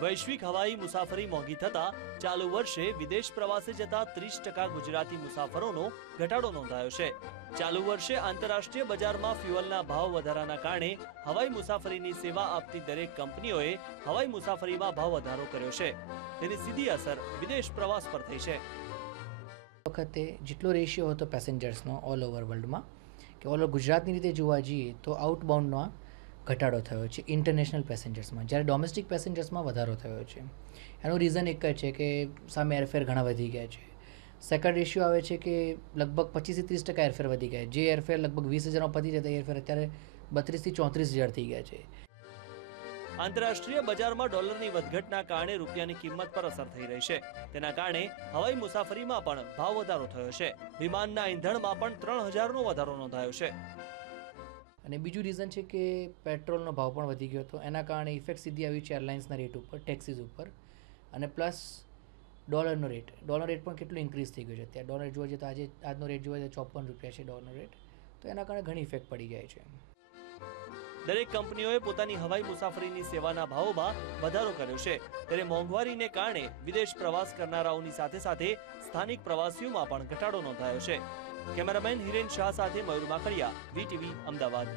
વૈશ્વિક હવાઈ મુસાફરી મોંઘી થતા ચાલુ વર્ષે વિદેશ પ્રવાસે જતા ત્રીસ ટકા ગુજરાતી મુસાફરોનો ઘટાડો નોંધાયો છે. ચાલુ વર્ષે આંતરરાષ્ટ્રીય બજારમાં ફ્યુઅલના ભાવ વધારાના કારણે હવાઈ મુસાફરીની સેવા આપતી દરેક કંપનીઓએ હવાઈ મુસાફરીમાં ભાવ વધારો કર્યો છે. તેની સીધી અસર વિદેશ પ્રવાસ પર થઈ છે. વખતે જેટલો રેશિયો હતો પેસેન્જર્સનો ઓલ ઓવર વર્લ્ડમાં કે ઓલ ઓવર ગુજરાતની રીતે જોવા જઈએ તો આઉટબાઉન્ડમાં ઘટાડો થયો છે ઇન્ટરનેશનલ પેસેન્જર્સમાં જ્યારે ડોમેસ્ટિક પેસેન્જર્સમાં વધારો થયો છે. એનું રીઝન એક જ છે કે સામે એરફેર ઘણા વધી ગયા છે. સેકન્ડ ઇશ્યુ આવે છે કે લગભગ પચીસથી ત્રીસ ટકા એરફેર વધી ગયા જે એરફેર લગભગ વીસ હજારમાં પતી જતા એરફેર અત્યારે બત્રીસથી ચોત્રીસ હજાર થઈ ગયા છે. આંતરરાષ્ટ્રીય બજારમાં ડોલરની વધઘટના કારણે રૂપિયાની કિંમત પર અસર થઈ રહી છે. તેના કારણે હવાઈ મુસાફરીમાં પણ ભાવ વધારો થયો છે. વિમાનના ઈંધણમાં પણ ત્રણ હજારનો વધારો નોંધાયો છે. અને બીજું રીઝન છે કે પેટ્રોલનો ભાવ પણ વધી ગયો હતો. એના કારણે ઇફેક્ટ સીધી આવી છે એરલાઇન્સના રેટ ઉપર ટેક્સીસ ઉપર. અને પ્લસ ડોલરનો રેટ ડોલર રેટ પણ કેટલું ઇન્ક્રીઝ થઈ ગયો છે અત્યારે. ડોલર જોવા જઈએ તો આજે, આજનો રેટ જોવા જઈએ ચોપન રૂપિયા છે ડોલરનો રેટ તો એના કારણે ઘણી ઇફેક્ટ પડી જાય છે. દરેક કંપનીઓએ પોતાની હવાઈ મુસાફરીની સેવાના ભાવોમાં વધારો કર્યો છે. ત્યારે મોંઘવારીને કારણે વિદેશ પ્રવાસ કરનારાઓની સાથે સાથે સ્થાનિક પ્રવાસીઓમાં પણ ઘટાડો નોંધાયો છે. કેમેરામેન હિરેન શાહ સાથે મયુર માખડિયા વીટીવી અમદાવાદ.